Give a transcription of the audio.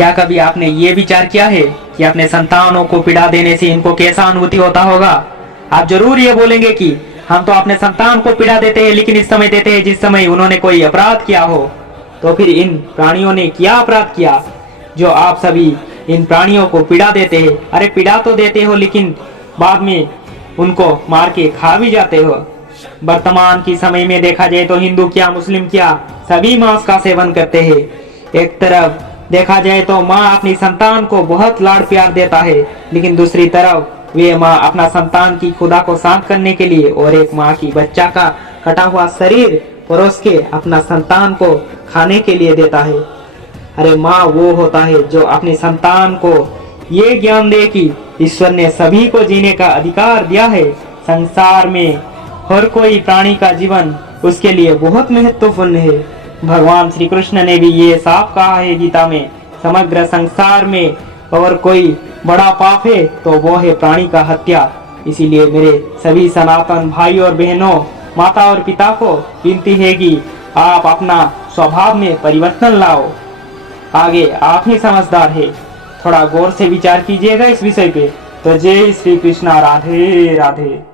क्या कभी आपने ये विचार किया है कि अपने संतानों को पीड़ा देने से इनको कैसा अनुभूति होता होगा? आप जरूर ये बोलेंगे कि हम तो अपने संतान को पीड़ा देते हैं, लेकिन इस समय देते हैं जिस समय उन्होंने कोई अपराध किया हो। तो फिर इन प्राणियों ने क्या अपराध किया जो आप सभी इन प्राणियों को पीड़ा देते हैं? अरे पीड़ा तो देते हो, लेकिन बाद में उनको मार के खा भी जाते हो। वर्तमान की समय में देखा जाए तो हिंदू क्या मुस्लिम क्या सभी मांस का सेवन करते हैं। एक तरफ देखा जाए तो माँ अपनी संतान को बहुत लाड़ प्यार देता है, लेकिन दूसरी तरफ वे माँ अपना संतान की खुदा को शांत करने के लिए और एक माँ की बच्चा का कटा हुआ शरीर परोस के अपना संतान को खाने के लिए देता है। अरे माँ वो होता है जो अपनी संतान को ये ज्ञान दे कि ईश्वर ने सभी को जीने का अधिकार दिया है। संसार में हर कोई प्राणी का जीवन उसके लिए बहुत महत्वपूर्ण है। भगवान श्री कृष्ण ने भी ये साफ कहा है गीता में, समग्र संसार में अगर कोई बड़ा पाप है तो वो है प्राणी का हत्या। इसीलिए मेरे सभी सनातन भाई और बहनों, माता और पिता को विनती है कि आप अपना स्वभाव में परिवर्तन लाओ। आगे आप ही समझदार है, थोड़ा गौर से विचार कीजिएगा इस विषय पे। तो जय श्री कृष्णा, राधे राधे।